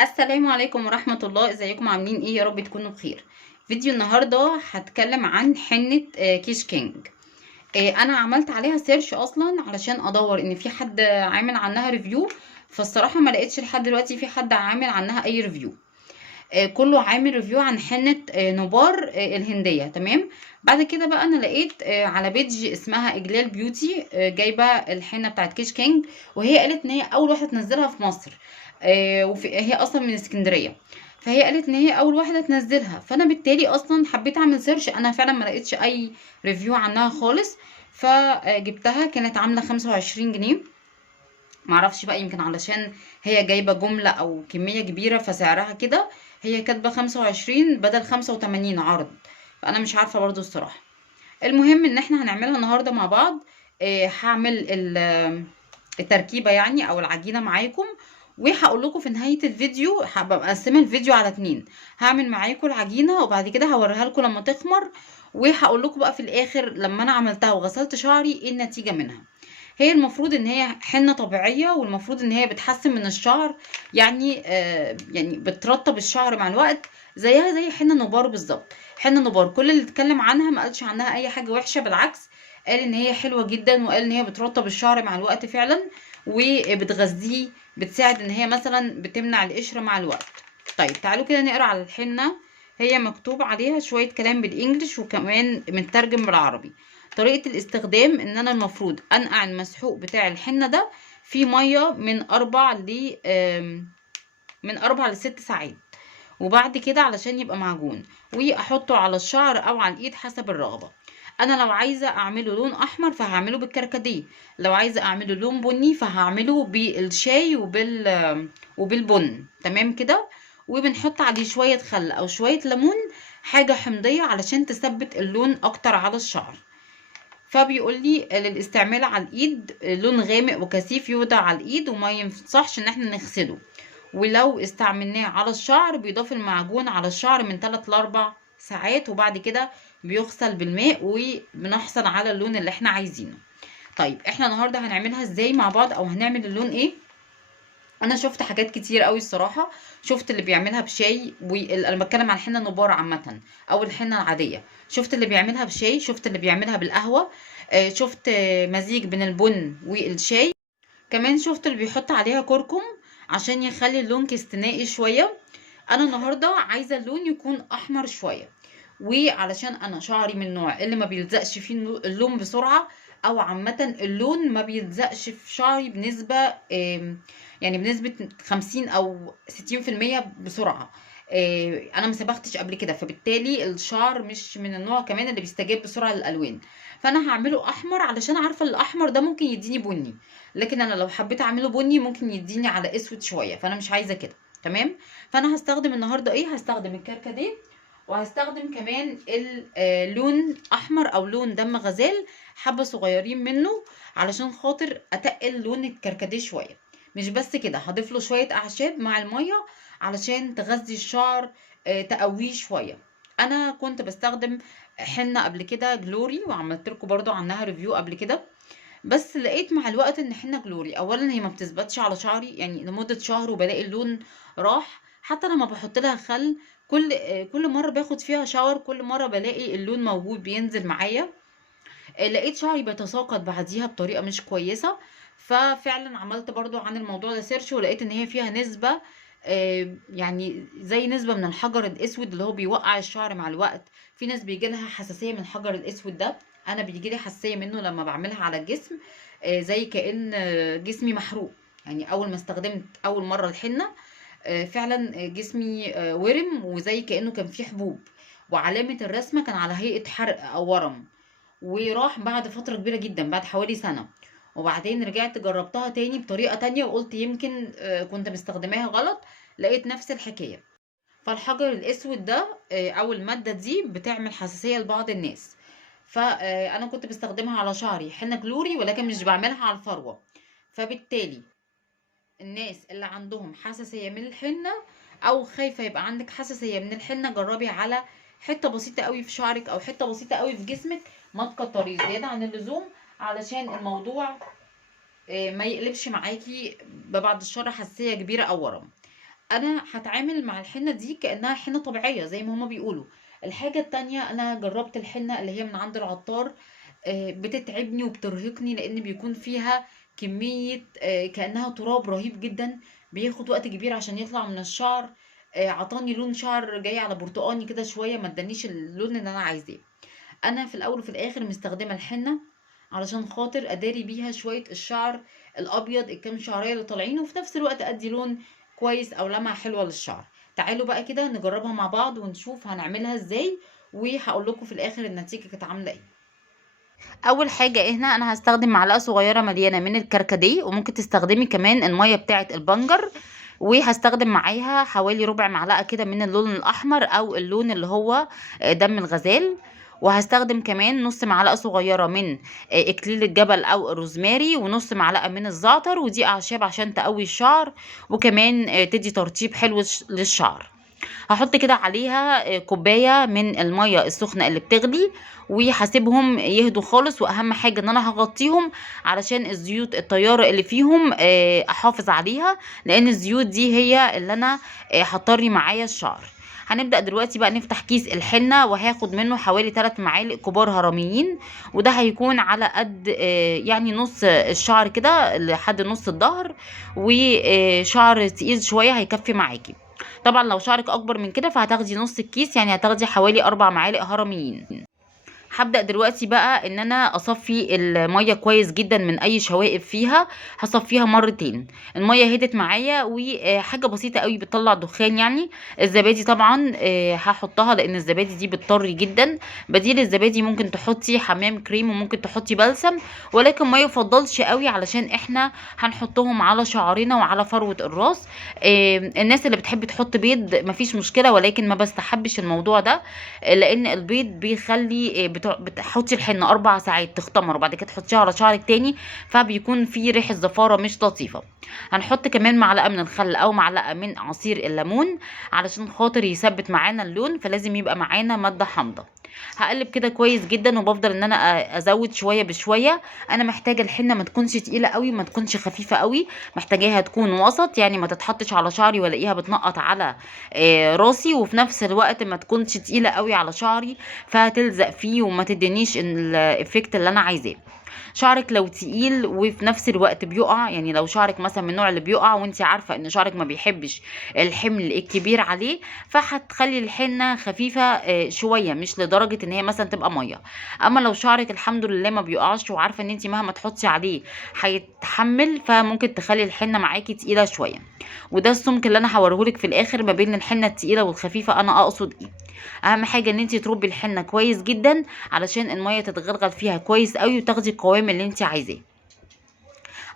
السلام عليكم ورحمة الله. ازيكم عاملين ايه؟ يا رب تكونوا بخير. فيديو النهاردة هتكلم عن حنة كيش كينج. انا عملت عليها سيرش اصلا علشان ادور ان في حد عامل عنها ريفيو. فالصراحة ما لقيتش لحد دلوقتي في حد عامل عنها اي ريفيو. كله عامل ريفيو عن حنة نوبار الهندية. تمام. بعد كده بقى انا لقيت على بيج اسمها اجلال بيوتي جايبة الحنة بتاعت كيش كينج. وهي قالت ان هي اول واحدة تنزلها في مصر. هي اصلا من اسكندرية. فهي قالت ان هي اول واحدة تنزلها، فانا بالتالي اصلا حبيت اعمل سيرش. انا فعلا ما لقيتش اي ريفيو عنها خالص. فجبتها، كانت عاملة 25 جنيه. معرفش بقى، يمكن علشان هي جايبة جملة او كمية كبيرة فسعرها كده. هي كاتبة 25 بدل 85 عرض. فانا مش عارفة برضو الصراحة. المهم ان احنا هنعملها النهاردة مع بعض. هعمل التركيبة يعني او العجينة معاكم. وهقول لكم في نهاية الفيديو، هبقى مقسمة الفيديو على 2. هعمل معاكم العجينة وبعد كده هوريها لكم لما تخمر. وهقول لكم بقى في الاخر لما انا عملتها وغسلت شعري ايه النتيجة منها. هي المفروض ان هي حنة طبيعية، والمفروض ان هي بتحسن من الشعر. يعني بترطب الشعر مع الوقت. زيها زي حنة نوبار بالظبط. حنة نوبار كل اللي اتكلم عنها ما قالش عنها اي حاجة وحشة، بالعكس. قال ان هي حلوة جدا، وقال ان هي بترطب الشعر مع الوقت فعلا. وبتغذيه. بتساعد ان هي مثلا بتمنع القشرة مع الوقت. طيب تعالوا كده نقرا على الحنة. هي مكتوب عليها شوية كلام بالانجلش وكمان مترجم بالعربي. طريقة الاستخدام ان انا المفروض انقع المسحوق بتاع الحنة ده في مية من 4 ل6 ساعات. وبعد كده علشان يبقى معجون. واحطه على الشعر او على الايد حسب الرغبة. انا لو عايزة اعمله لون احمر فهعمله بالكركديه. لو عايزة اعمله لون بني فهعمله بالشاي وبالبن. تمام كده. وبنحط عليه شوية خل او شوية ليمون. حاجة حمضية علشان تثبت اللون اكتر على الشعر. فبيقول لي للاستعمال على الايد لون غامق وكثيف يوضع على الايد وما ينصحش ان احنا نغسله. ولو استعملناه على الشعر بيضاف المعجون على الشعر من 3 ل 4 ساعات، وبعد كده بيغسل بالماء وبنحصل على اللون اللي احنا عايزينه. طيب احنا النهارده هنعملها ازاي مع بعض، او هنعمل اللون ايه؟ انا شفت حاجات كتير قوي الصراحه. شفت اللي بيعملها بشاي، انا بتكلم عن الحنه النبار عامه. او الحنه العاديه. شفت اللي بيعملها بشاي، شفت اللي بيعملها بالقهوه. شفت مزيج بين البن والشاي. كمان شفت اللي بيحط عليها كركم عشان يخلي اللون كستنائي شويه. انا النهارده عايزه اللون يكون احمر شويه. وعلشان انا شعري من النوع اللي ما بيلزقش فيه اللون بسرعه. او عامه اللون ما بيلزقش في شعري بنسبه يعني بنسبه 50 او 60% بسرعه. انا ما سبختش قبل كده، فبالتالي الشعر مش من النوع كمان اللي بيستجاب بسرعه للالوان. فانا هعمله احمر علشان عارفه الاحمر ده ممكن يديني بني. لكن انا لو حبيت اعمله بني ممكن يديني على اسود شويه، فانا مش عايزه كده. تمام. فانا هستخدم النهارده ايه؟ هستخدم الكركديه. وهستخدم كمان اللون احمر او لون دم غزال. حبه صغيرين منه. علشان خاطر اتقل لون الكركديه شويه. مش بس كده، هضيف له شويه اعشاب مع الميه. علشان تغذي الشعر. تقويه شويه. انا كنت بستخدم حنه قبل كده جلوري، وعملت لكم برضو عنها ريفيو قبل كده. بس لقيت مع الوقت ان حنة جلوري اولا هي ما بتثبتش على شعري يعني لمدة شهر وبلاقي اللون راح. حتى لما بحط لها خل. كل مرة باخد فيها شاور، كل مرة بلاقي اللون موجود بينزل معايا. لقيت شعري بيتساقط بعديها بطريقة مش كويسة. ففعلا عملت برضو عن الموضوع ده سيرش، ولقيت ان هي فيها نسبة. يعني زي نسبة من الحجر الاسود اللي هو بيوقع الشعر مع الوقت. في ناس بيجي لها حساسية من الحجر الاسود ده. انا بيجي لي حساسية منه لما بعملها على الجسم. زي كأن جسمي محروق. يعني اول ما استخدمت اول مرة الحنة. فعلا جسمي ورم وزي كأنه كان فيه حبوب. وعلامة الرسمة كان على هيئة حرق او ورم. وراح بعد فترة كبيرة جدا، بعد حوالي سنة. وبعدين رجعت جربتها تاني بطريقة تانية وقلت يمكن كنت مستخدماها غلط. لقيت نفس الحكاية. فالحجر الاسود ده او المادة دي بتعمل حساسية لبعض الناس. فانا كنت بستخدمها على شعري حنة جلوري، ولكن مش بعملها على الفروة. فبالتالي الناس اللي عندهم حساسية من الحنة. او خايفة يبقى عندك حساسية من الحنة، جربي على حتة بسيطة قوي في شعرك او حتة بسيطة قوي في جسمك. ما تكتريش زيادة عن اللزوم. علشان الموضوع ما يقلبش معاكي ببعد الشر حساسية كبيرة او ورم. انا هتعامل مع الحنة دي كأنها حنة طبيعية زي ما هما بيقولوا. الحاجة التانية، انا جربت الحنة اللي هي من عند العطار، بتتعبني وبترهقني لان بيكون فيها كمية كأنها تراب رهيب جدا، بياخد وقت كبير عشان يطلع من الشعر. عطاني لون شعر جاي على برتقاني كده شوية، ما ادانيش اللون اللي انا عايزاه. انا في الاول وفي الاخر مستخدمة الحنة علشان خاطر اداري بيها شوية الشعر الابيض، الكام شعرية اللي طالعين، وفي نفس الوقت ادي لون كويس او لمعة حلوة للشعر. تعالوا بقى كده نجربها مع بعض ونشوف هنعملها ازاي، وهقول لكم في الاخر النتيجة كانت عاملة ايه. اول حاجه هنا انا هستخدم معلقه صغيره مليانه من الكركديه، وممكن تستخدمي كمان الميه بتاعه البنجر، وهستخدم معاها حوالي ربع معلقه كده من اللون الاحمر او اللون اللي هو دم الغزال. وهستخدم كمان نص معلقه صغيره من اكليل الجبل او الروزماري، ونص معلقه من الزعتر، ودي اعشاب عشان تقوي الشعر وكمان تدي ترطيب حلو للشعر. هحط كده عليها كوباية من المية السخنة اللي بتغلي، وهسيبهم يهدوا خالص. واهم حاجة ان انا هغطيهم علشان الزيوت الطيارة اللي فيهم احافظ عليها، لان الزيوت دي هي اللي انا هتطري معايا الشعر. هنبدأ دلوقتي بقى نفتح كيس الحنة، وهاخد منه حوالي 3 معالق كبار هرميين، وده هيكون على قد يعني نص الشعر كده لحد نص الظهر، وشعر تقيل شوية هيكفي معاكي. طبعا لو شعرك اكبر من كده فهتاخدي نص الكيس، يعني هتاخدي حوالي 4 معالق هرميين. هبدأ دلوقتي بقى ان انا اصفي المية كويس جدا من اي شوائب فيها. هصفيها مرتين. المية هدت معايا، وحاجة بسيطة قوي بتطلع دخان يعني. الزبادي طبعا هحطها، لان الزبادي دي بتطري جدا. بديل الزبادي ممكن تحطي حمام كريم، وممكن تحطي بلسم، ولكن ما يفضلش قوي علشان احنا هنحطهم على شعرنا وعلى فروة الراس. الناس اللي بتحب تحط بيض مفيش مشكلة، ولكن ما بستحبش الموضوع ده، لان البيض بيخلي بتحطي الحنه 4 ساعات تختمر، وبعد كده تحطيها على شعرك تاني، فبيكون في ريحه زفاره مش لطيفه. هنحط كمان معلقه من الخل او معلقه من عصير الليمون علشان خاطر يثبت معانا اللون، فلازم يبقى معانا ماده حامضه. هقلب كده كويس جدا، وبفضل ان انا ازود شويه بشويه. انا محتاجه الحنه ما تكونش تقيله قوي، ما تكونش خفيفه قوي، محتاجاها تكون وسط، يعني ما تتحطش على شعري والاقيها بتنقط على راسي، وفي نفس الوقت ما تكونش تقيله قوي على شعري فتلزق فيه وما تدينيش الافكت اللي انا عايزاه. شعرك لو تقيل وفي نفس الوقت بيقع، يعني لو شعرك مثلا من النوع اللي بيقع وانت عارفه ان شعرك ما بيحبش الحمل الكبير عليه، فهتخلي الحنه خفيفه شويه، مش لدرجه ان هي مثلا تبقى ميه. اما لو شعرك الحمد لله ما بيقعش، وعارفه ان انت مهما تحطي عليه هيتحمل، فممكن تخلي الحنه معاكي تقيله شويه. وده السمك اللي انا هوريهولك في الاخر ما بين الحنه التقيله والخفيفه، انا اقصد ايه. اهم حاجه ان انت تربي الحنه كويس جدا علشان الميه تتغلغل فيها كويس قوي وتاخدي القوام اللي انت عايزاه.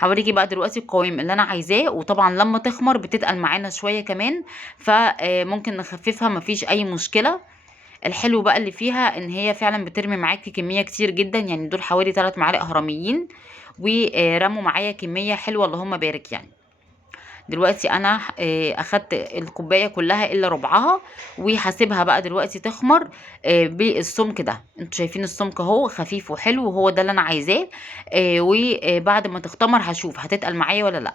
هوريكي بقى دلوقتي القوام اللي انا عايزاه، وطبعا لما تخمر بتتقل معانا شويه كمان، فممكن نخففها مفيش اي مشكله. الحلو بقى اللي فيها ان هي فعلا بترمي معاكي كميه كتير جدا، يعني دول حوالي 3 معالق هرميين، ورموا معايا كميه حلوه اللهم بارك يعني. دلوقتي انا اخدت الكوبايه كلها الا ربعها، وهسيبها بقى دلوقتي تخمر بالسمك ده. انتوا شايفين السمك اهو خفيف وحلو، وهو ده اللي انا عايزاه. وبعد ما تختمر هشوف هتتقل معايا ولا لا.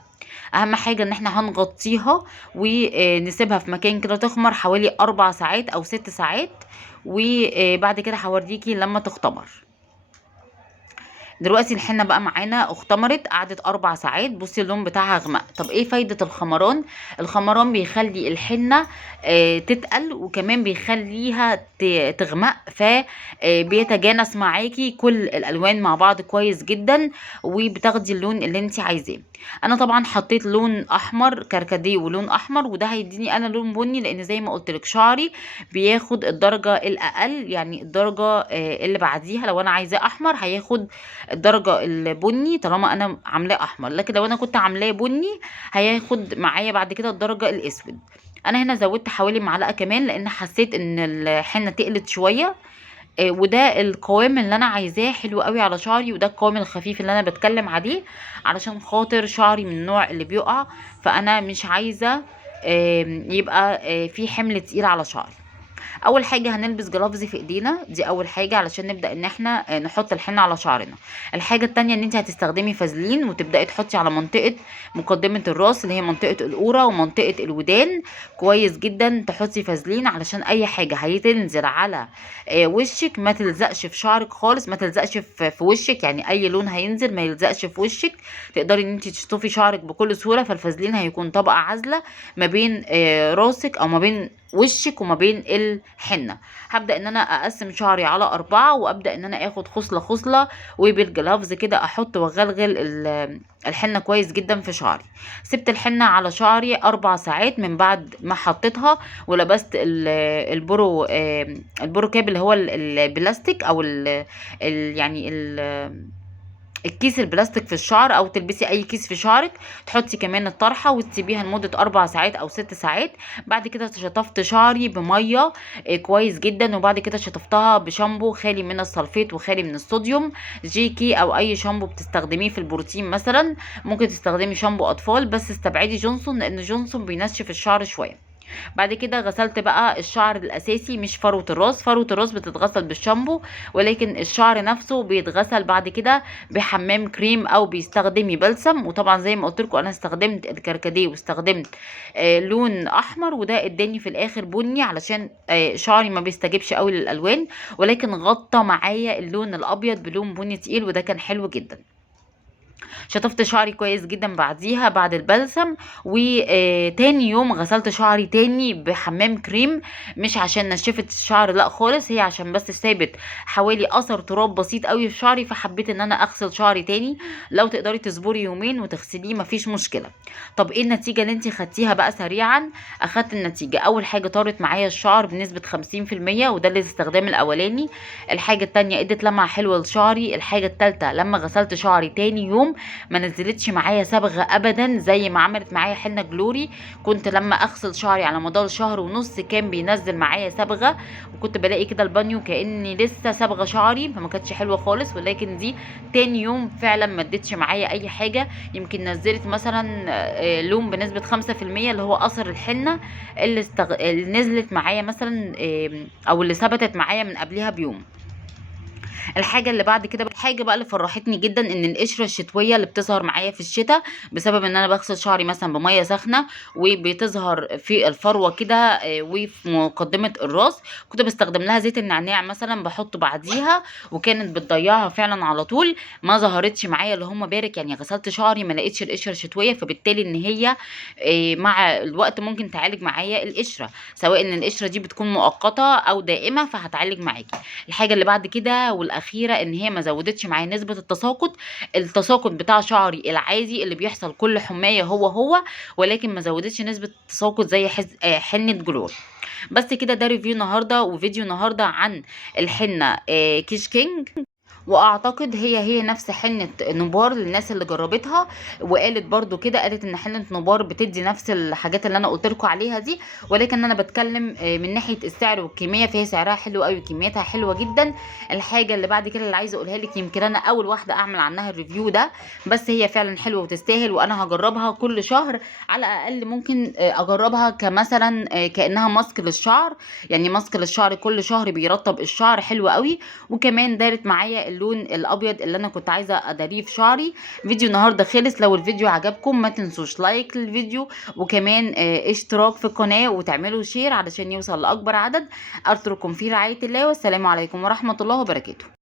اهم حاجه ان احنا هنغطيها ونسيبها في مكان كده تخمر حوالي 4 ساعات او 6 ساعات، وبعد كده هوريكي لما تختمر. دلوقتي الحنة بقى معانا اختمرت، قعدت 4 ساعات. بصي اللون بتاعها غمق. طب ايه فايدة الخمران؟ الخمران بيخلي الحنة تتقل، وكمان بيخليها تغمق، فبيتجانس معاكي كل الالوان مع بعض كويس جدا، وبتاخدي اللون اللي انت عايزاه. انا طبعا حطيت لون احمر كركديه ولون احمر، وده هيديني انا لون بني، لان زي ما قلت لك شعري بياخد الدرجة الاقل، يعني الدرجة اللي بعديها لو انا عايزاه احمر هياخد الدرجة البني طالما انا عاملاه احمر، لكن لو انا كنت عاملاه بني هياخد معايا بعد كده الدرجة الاسود. انا هنا زودت حوالي معلقة كمان لان حسيت ان الحنة تقلت شوية. وده القوام اللي انا عايزاه، حلو قوي على شعري، وده القوام الخفيف اللي انا بتكلم عليه علشان خاطر شعري من النوع اللي بيقع، فانا مش عايزة يبقى في حمل تقيل على شعري. اول حاجه هنلبس جلافز في ايدينا، دي اول حاجه علشان نبدا ان احنا نحط الحنه على شعرنا. الحاجه التانية ان انت هتستخدمي فازلين وتبداي تحطي على منطقه مقدمه الراس اللي هي منطقه القوره ومنطقه الودان. كويس جدا تحطي فازلين علشان اي حاجه هتنزل على وشك ما تلزقش في شعرك خالص، ما تلزقش في وشك، يعني اي لون هينزل ما يلزقش في وشك، تقدري ان انت تشطفي شعرك بكل سهوله. فالفازلين هيكون طبقه عازله ما بين راسك او ما بين وشك وما بين الحنه. هبدا ان انا اقسم شعري على 4 وابدا ان انا اخد خصله خصله، وبالجلافز كده احط واغلغل الحنه كويس جدا في شعري. سبت الحنه على شعري 4 ساعات من بعد ما حطيتها، ولبست البرو البرو كاب اللي هو البلاستيك او يعني الكيس البلاستيك في الشعر، او تلبسي اي كيس في شعرك، تحطي كمان الطرحه وتسيبيها لمده 4 ساعات او 6 ساعات. بعد كده شطفت شعري بميه كويس جدا، وبعد كده شطفتها بشامبو خالي من السلفيت وخالي من الصوديوم، جيكي او اي شامبو بتستخدميه في البروتين مثلا. ممكن تستخدمي شامبو اطفال بس استبعدي جونسون لان جونسون بينشف الشعر شويه. بعد كده غسلت بقى الشعر الاساسي مش فروه الراس، فروه الراس بتتغسل بالشامبو، ولكن الشعر نفسه بيتغسل بعد كده بحمام كريم او بيستخدمي بلسم. وطبعا زي ما قلت لكم انا استخدمت الكركديه واستخدمت لون احمر، وده اداني في الاخر بني علشان شعري ما بيستجيبش قوي للالوان، ولكن غطى معايا اللون الابيض بلون بني تقيل وده كان حلو جدا. شطفت شعري كويس جدا بعديها بعد البلسم، وتاني يوم غسلت شعري تاني بحمام كريم، مش عشان نشفت الشعر لا خالص، هي عشان بس سابت حوالي اثر تراب بسيط قوي في شعري، فحبيت ان انا اغسل شعري تاني. لو تقدري تصبري يومين وتغسليه مفيش مشكله. طب ايه النتيجه اللي انت خدتيها بقى سريعا؟ اخدت النتيجه، اول حاجه طارت معايا الشعر بنسبه 50%، وده الاستخدام الاولاني. الحاجه التانية ادت لمعه حلوه لشعري. الحاجه التالتة لما غسلت شعري تاني يوم ما نزلتش معايا صبغه ابدا زي ما عملت معايا حنه جلوري. كنت لما اغسل شعري على مدار شهر ونص كان بينزل معايا صبغه، وكنت بلاقي كده البانيو كاني لسه صبغه شعري، فما كانتش حلوه خالص. ولكن دي تاني يوم فعلا ما ادتش معايا اي حاجه، يمكن نزلت مثلا لون بنسبه 5% اللي هو اثر الحنه اللي نزلت معايا مثلا او اللي ثبتت معايا من قبلها بيوم. الحاجه اللي بعد كده، الحاجه بقى اللي فرحتني جدا ان القشره الشتويه اللي بتظهر معايا في الشتاء بسبب ان انا بغسل شعري مثلا بميه سخنه وبتظهر في الفروه كده وفي مقدمه الراس، كنت بستخدم لها زيت النعناع مثلا بحطه بعديها، وكانت بتضيعها فعلا على طول. ما ظهرتش معايا اللي هم بارك، يعني غسلت شعري ما لقيتش القشره الشتويه، فبالتالي ان هي مع الوقت ممكن تعالج معايا القشره، سواء ان القشره دي بتكون مؤقته او دائمه فهتعالج معاكي. الحاجه اللي بعد كده والاخيره ان هي ما زودتش معايا نسبه التساقط بتاع شعري العادي اللي بيحصل كل حمايه هو، ولكن ما زودتش نسبه التساقط زي حنه جلور. بس كده ده ريفيو النهارده وفيديو النهارده عن الحنه كيش كينج، واعتقد هي نفس حنة نبار للناس اللي جربتها وقالت برضو كده، قالت ان حنة نبار بتدي نفس الحاجات اللي انا قلت لكم عليها دي، ولكن انا بتكلم من ناحية السعر والكمية، فهي سعرها حلو قوي وكميتها حلوة جدا. الحاجة اللي بعد كده اللي عايزة اقولها لك، يمكن انا اول واحدة اعمل عنها الريفيو ده، بس هي فعلا حلوة وتستاهل، وانا هجربها كل شهر على الاقل. ممكن اجربها كمثلا كانها ماسك للشعر، يعني ماسك للشعر كل شهر بيرطب الشعر حلو قوي. وكمان دارت معايا اللون الابيض اللي انا كنت عايزه اداريه في شعري. فيديو النهارده خلص، لو الفيديو عجبكم ما تنسوش لايك للفيديو، وكمان اشتراك في القناه وتعملوا شير علشان يوصل لاكبر عدد. اترككم في رعايه الله، والسلام عليكم ورحمه الله وبركاته.